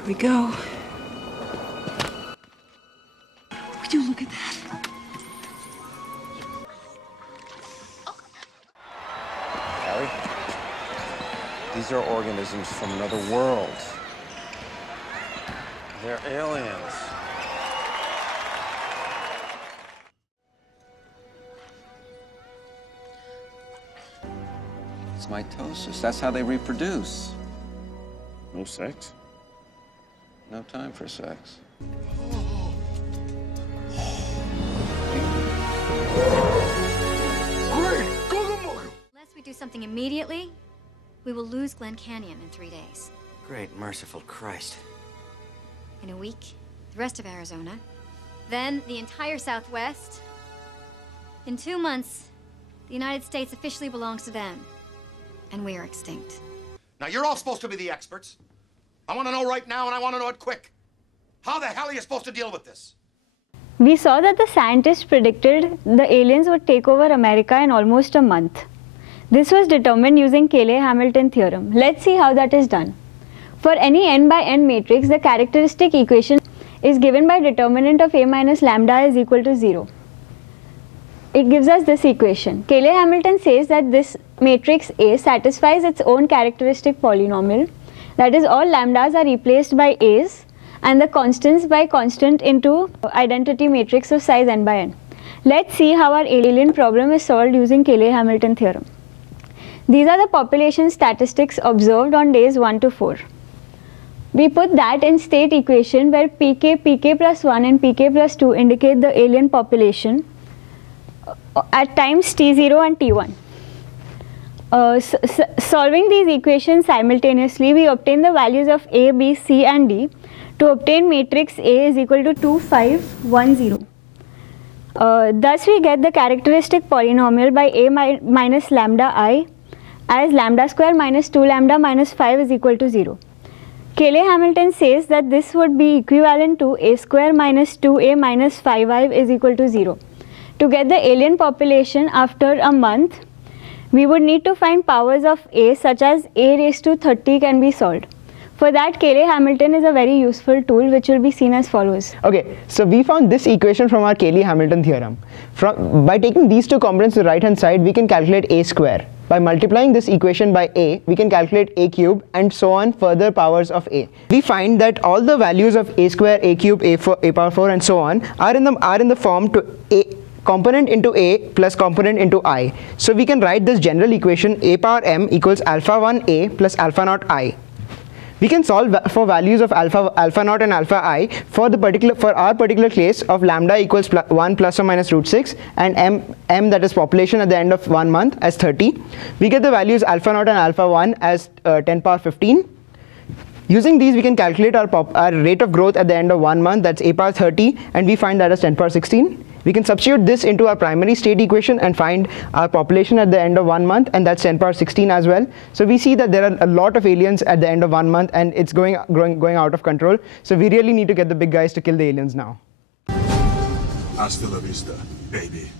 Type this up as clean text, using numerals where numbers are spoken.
Here we go. Would you look at that? Harry, these are organisms from another world. They're aliens. It's mitosis. That's how they reproduce. No sex? No time for sex. Unless we do something immediately, we will lose Glen Canyon in 3 days. Great merciful Christ. In a week, the rest of Arizona. Then the entire Southwest. In 2 months, the United States officially belongs to them. And we are extinct. Now, you're all supposed to be the experts. I want to know right now, and I want to know it quick. How the hell are you supposed to deal with this? We saw that the scientists predicted the aliens would take over America in almost a month. This was determined using Cayley-Hamilton theorem. Let's see how that is done. For any n by n matrix, the characteristic equation is given by determinant of A minus lambda is equal to 0. It gives us this equation. Cayley-Hamilton says that this matrix A satisfies its own characteristic polynomial. That is, all lambdas are replaced by A's and the constants by constant into identity matrix of size n by n. Let's see how our alien problem is solved using Cayley-Hamilton theorem. These are the population statistics observed on days 1 to 4. We put that in state equation where pk plus 1 and pk plus 2 indicate the alien population at times t0 and t1. Solving these equations simultaneously, we obtain the values of A, B, C and D to obtain matrix A is equal to 2, 5, 1, 0. Thus we get the characteristic polynomial by A minus lambda I as lambda square minus 2 lambda minus 5 is equal to 0. Cayley-Hamilton says that this would be equivalent to A square minus 2A minus 5I is equal to 0. To get the alien population after a month, we would need to find powers of A such as A raised to 30 can be solved. For that, Cayley-Hamilton is a very useful tool which will be seen as follows. Okay, so we found this equation from our Cayley-Hamilton theorem. By taking these two components to the right hand side, we can calculate A square. By multiplying this equation by A, we can calculate A cube and so on further powers of A. We find that all the values of A square, A cube, A power 4 and so on are in the form to A component into A plus component into I. So we can write this general equation A power m equals alpha 1 A plus alpha naught I. We can solve for values of alpha naught and alpha I for our particular case of lambda equals 1 plus or minus root 6 and m that is population at the end of 1 month as 30. We get the values alpha naught and alpha 1 as 10 power 15. Using these, we can calculate our rate of growth at the end of 1 month, that's A power 30, and we find that as 10 power 16. We can substitute this into our primary state equation and find our population at the end of 1 month, and that's 10 power 16 as well. So we see that there are a lot of aliens at the end of 1 month, and it's going out of control. So we really need to get the big guys to kill the aliens now. Hasta la vista, baby.